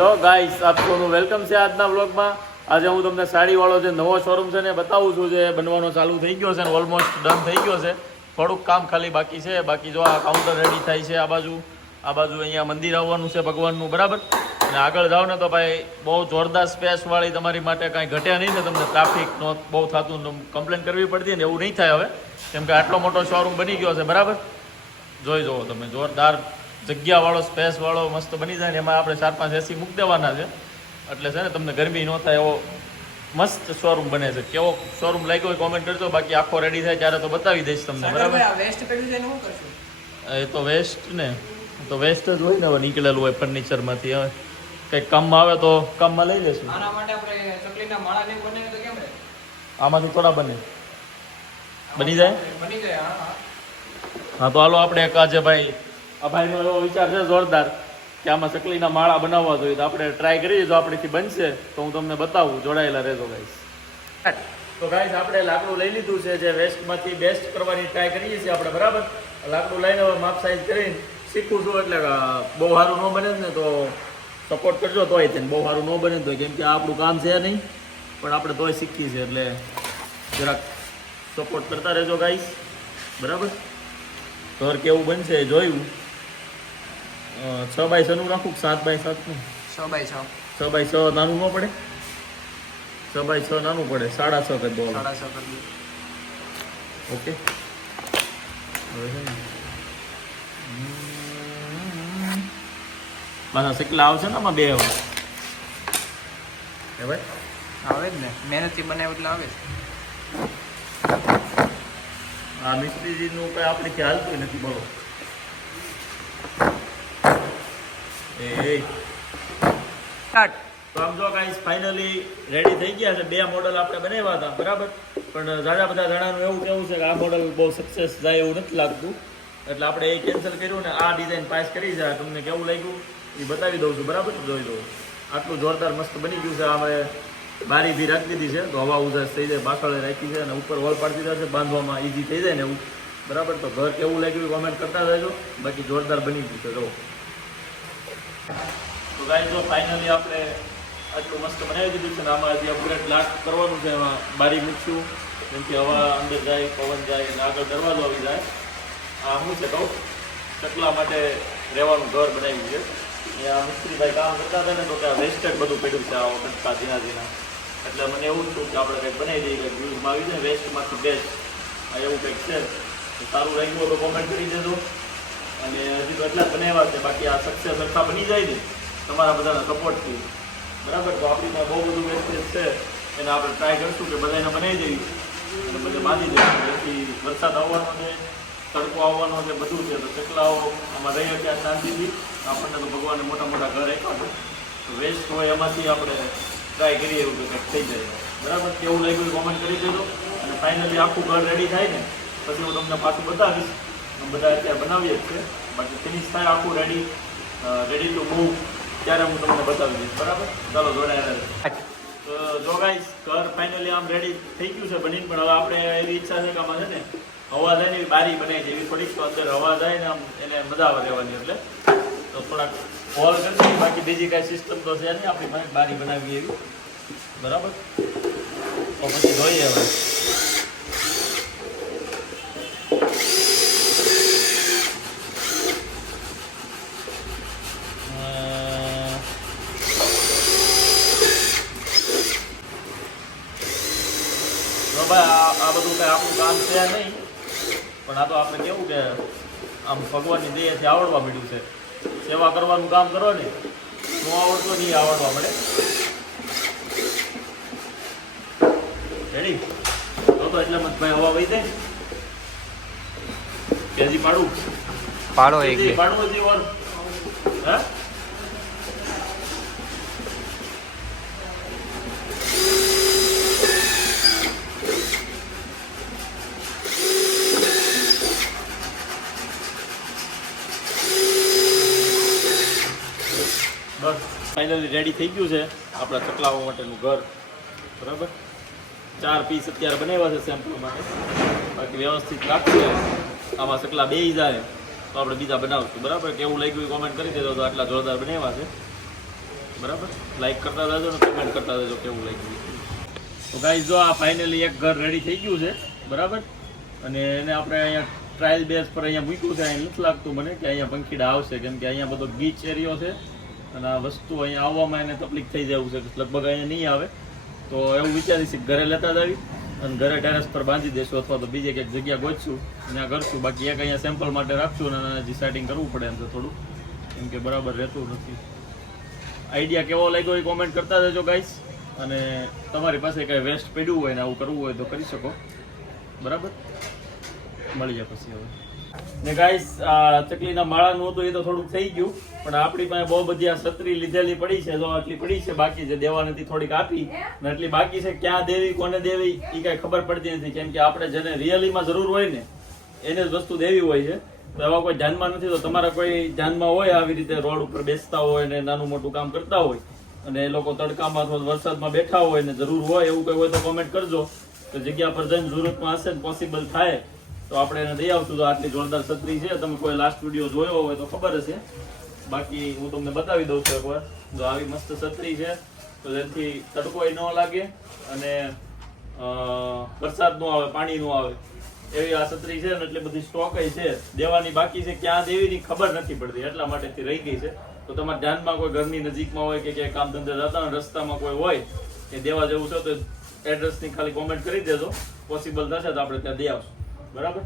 તો ગાઈસ આપ સૌનું વેલકમ છે આજના વ્લોગમાં. આજે હું તમને સાડીવાળો જે નવો શોરૂમ છે ને બતાવું છું, જે બનવાનો ચાલુ થઈ ગયો છે ને ઓલમોસ્ટ ડન થઈ ગયો છે. થોડુંક કામ ખાલી બાકી છે. બાકી જો આ કાઉન્ટર રેડી થાય છે. આ બાજુ અહીંયા મંદિર આવવાનું છે ભગવાનનું, બરાબર. અને આગળ જાઓ ને તો ભાઈ બહુ જોરદાર સ્પેસવાળી તમારી માટે કાંઈ ઘટ્યા નહીં ને. તમને ટ્રાફિકનો બહુ થતું કમ્પ્લેન કરવી પડતી ને એવું નહીં થાય હવે, કેમ કે આટલો મોટો શોરૂમ બની ગયો છે, બરાબર. જોઈ જુઓ તમે, જોરદાર જગ્યાવાળો સ્પેસવાળો મસ્ત બની જાય ને એમાં આપણે 4-5 એસી મૂકી દેવાના છે, એટલે છે ને તમને ગરમી ન થાય એવો મસ્ત શોરૂમ બને છે. કેવો શોરૂમ લાગ્યો હોય કોમેન્ટ કરજો. બાકી આખો રેડી થાય ત્યારે તો બતાવી દઈશ તમને, બરાબર. એ તો વેસ્ટ ને, તો વેસ્ટ જ હોય ને, હવે નીકળેલું હોય ફર્નિચરમાંથી. હવે કંઈક કામમાં આવે તો કામમાં લઈ લેશું. આમાંથી થોડા બની જાય. હા તો હાલો આપણે એક આજે ભાઈ આ ભાઈનો એવો વિચાર છે જોરદાર કે આમાં ચકલીના માળા બનાવવા જોઈએ, તો આપણે ટ્રાય કરીએ. જો આપણેથી બનશે તો હું તમને બતાવું. જોડાયેલા રહેજો ગાઈસ. તો ગાઈસ આપણે લાકડું લઈ લીધું છે, જે વેસ્ટમાંથી બેસ્ટ કરવાની ટ્રાય કરીએ છીએ આપણે, બરાબર. લાકડું લઈને હવે માપ સાઈઝ કરીને શીખું છું. એટલે બહુ સારું ન બને ને તો સપોર્ટ કરજો, તોય તેને બહુ સારું ન બને તો, કેમ કે આ આપણું કામ છે નહીં, પણ આપણે તોય શીખીએ છીએ, એટલે જરાક સપોર્ટ કરતા રહેજો ગાઈસ, બરાબર. ઘર કેવું બનશે જોયું. 6x6 નું રાખું, 7x7 નું? 6x6. 6x6 નાનું ન પડે? 6x6 નાનું પડે, 6.5 કરી દો. 6.5 કરી દો. ઓકે. હવે છે ને પાછા શેકલા આવશે ને આમાં બે હવે. હે ભાઈ આવે જ ને, મહેનતથી બનાવ્યું એટલે આવે જ. આ મિસ્ત્રીજીનું કંઈ આપણે ખ્યાલ કોઈ નથી, બોલો. તો આમ જો ગાઈસ ફાઇનલી રેડી થઈ ગયા છે. 2 મોડલ આપણે બનાવ્યા હતા, બરાબર. પણ ઘણા બધા જણાનું એવું કેવું છે કે આ મોડલ બહુ સક્સેસ જાય એવું નથી લાગતું, એટલે આપણે એ કેન્સલ કર્યું ને આ ડિઝાઇન પાસ કરી છે. તમને કેવું લાગ્યું એ બતાવી દઉં છું, બરાબર. જોઈ દઉં. આટલું જોરદાર મસ્ત બની ગયું છે. અમે બારી બી રાખી દીધી છે, તો હવા ઉજાસ થઈ જાય. પાછળ રાખી છે અને ઉપર વોલ પાડી દીધા છે, બાંધવામાં ઈઝી થઈ જાય ને એવું, બરાબર. તો ઘર કેવું લાગ્યું કોમેન્ટ કરતા રહેજો. બાકી જોરદાર બની ગયું છે. જો તો ગાઈસ જો ફાઇનલી આપણે આટલું મસ્ત બનાવી દીધું છે ને આમાં હજી અપગ્રેડ લાક કરવાનું છે. એમાં બારી મૂકશું, જેમ કે હવા અંદર જાય, પવન જાય અને આગળ દરવાજો આવી જાય. આ શું છે કહું, ચકલા માટે રહેવાનું ઘર બનાવ્યું છે. અહીંયા મિસ્ત્રીભાઈ કામ કરતા હતા ને તો ત્યાં વેસ્ટેજ બધું પડ્યું છે આ વખત ધીના. એટલે મને એવું જ થયું કે આપણે કંઈક બનાવી દઈએ, કંઈક યુઝમાં આવી જાય, વેસ્ટમાંથી બેસ્ટ. આ એવું કંઈક છે. સારું લાગ્યું હોય તો કોમેન્ટ કરી દેજો. અને હજી તો એટલા જ બનાવ્યા છે. બાકી આ સક્સેસ સરખા બની જાય ને તમારા બધાના સપોર્ટથી, બરાબર. તો આપણી ત્યાં બહુ બધું વેસ્ટેજ છે, એને આપણે ટ્રાય કરીશું કે બધાને બનાવી દઈએ અને બધે બાંધી દઈએ. જેથી વરસાદ આવવાનો છે, તડકો આવવાનો છે, બધું છે. તો ચકલાઓ આમાં રહી ત્યાં શાંતિથી. આપણને તો ભગવાને મોટા મોટા ઘર આપ્યા છે, તો વેસ્ટ હોય એમાંથી આપણે ટ્રાય કરીએ એવું કંઈક થઈ જાય, બરાબર. કેવું લાગ્યું કોમેન્ટ કરી દેજો. અને ફાઇનલી આખું ઘર રેડી થાય ને પછી હું તમને પાછું બતાવીશ. બધા અત્યારે બનાવીએ જ છે. બાકી ફિનિશ થાય આખું રેડી ટુ મૂવ ત્યારે હું તમને બતાવી દઈશ, બરાબર. ચાલો જોડાયેલા. તો જો ગાઈસ ઘર ફાઇનલી આમ રેડી થઈ ગયું છે બનીને. પણ હવે આપણે એવી ઈચ્છા છે કે આમાં છે ને હવા જાય ને એવી બારી બનાવી છે, એવી થોડીક તો અંદર હવા જાય ને આમ એને મજા આવે રહેવાની. એટલે તો થોડાક હોલ કરી. બાકી બીજી કાંઈ સિસ્ટમ તો છે નહીં આપણી પાસે બારી બનાવી એવી, બરાબર. તો પછી જોઈએ હવે. આ બધું કઈ આપણું કામ છે નહીં, પણ આ તો આપણે કેવું કે આમ ભગવાનની દયાથી આવડવા મળ્યું છે. સેવા કરવાનું કામ કરો ને, ન આવડતો નહીં આવડવા મળે. રેડી તો એટલે મત ભાઈ હવા વહી જાય કે હજી પાડું હજી ઓર હા. બસ ફાઇનલી રેડી થઈ ગયું છે આપણા ચકલાઓ માટેનું ઘર, બરાબર. 4 પીસ અત્યારે બનાવ્યા છે સેમ્પલ માટે. બાકી વ્યવસ્થિત રાખશું. આમાં ચકલા બેસી જાય તો આપણે બીજા બનાવશું, બરાબર. કેવું લાગ્યું કોમેન્ટ કરી દેજો. તો આટલા જોરદાર બનાવ્યા છે. બરાબર, લાઈક કરતા રહેજો ને કમેન્ટ કરતા રહેજો કેવું લાગ્યું. તો ગાઈસ જો આ ફાઇનલી એક ઘર રેડી થઈ ગયું છે, બરાબર. અને એને આપણે અહીંયા ટ્રાયલ બેઝ પર અહીંયા મૂક્યું છે. અહીંયા નથી લાગતું મને કે અહીંયા પંખીડા આવશે, કેમ કે અહીંયા બધો ગીચ એરિયો છે અને આ વસ્તુ અહીંયા આવવામાં એને તકલીફ થઈ જવું છે, લગભગ અહીંયા નહીં આવે. તો એવું વિચારીશ કે ઘરે લેતા જ આવી અને ઘરે ટેરેસ પર બાંધી દેશું અથવા તો બીજે ક્યાંક જગ્યા ગોતશું ત્યાં કરશું. બાકી એક અહીંયા સેમ્પલ માટે રાખશું અને હજી સેટિંગ કરવું પડે એમ તો થોડું, કેમ કે બરાબર રહેતું નથી. આઈડિયા કેવો લાગ્યો એ કોમેન્ટ કરતા રહેજો ગાઈસ. અને તમારી પાસે કંઈ વેસ્ટ પડ્યું હોય ને આવું કરવું હોય તો કરી શકો, બરાબર. મળી જાય પછી હવે. ને ગાઈસ આ ચકલીના માળાનું હતું એ તો થોડુંક થઈ ગયું, પણ આપણી પાસે બહુ બધી આ છત્રી લીધેલી પડી છે. તો આટલી પડી છે, બાકી જે દેવાનીથી થોડીક આપી ને આટલી બાકી છે. ક્યાં દેવી કોને દેવી એ કાંઈ ખબર પડતી નથી, કેમ કે આપણે જેને રિયલીમાં જરૂર હોય ને એને જ વસ્તુ દેવી હોય છે. તો એવા કોઈ ધ્યાનમાં નથી. તો તમારા કોઈ ધ્યાનમાં હોય આવી રીતે રોડ ઉપર બેસતા હોય ને નાનું મોટું કામ કરતા હોય અને એ લોકો તડકામાં અથવા વરસાદમાં બેઠા હોય ને જરૂર હોય એવું કંઈ હોય તો કોમેન્ટ કરજો. તો જગ્યા પર જઈને જરૂરતમાં હશે ને પોસિબલ થાય તો આપણે એને દઈ આવશું. તો આટલી જોરદાર છત્રી છે, તમે કોઈ લાસ્ટ વિડીયો જોયો હોય તો ખબર હશે. બાકી હું તમને બતાવી દઉં છું એકવાર. જો આવી મસ્ત છત્રી છે તો જેથી તડકોય ન લાગે અને વરસાદ ન આવે, પાણી ન આવે એવી આ છત્રી છે ને એટલી બધી સ્ટોક છે. દેવાની બાકી છે, ક્યાં દેવીની ખબર નથી પડતી, એટલા માટેથી રહી ગઈ છે. તો તમારા ધ્યાનમાં કોઈ ઘરની નજીકમાં હોય કે ક્યાંય કામ ધંધે જતા હોય રસ્તામાં કોઈ હોય કે દેવા જેવું છે તો એડ્રેસની ખાલી કોમેન્ટ કરી દેજો. પોસિબલ થશે તો આપણે ત્યાં દઈ આવશું, બરાબર.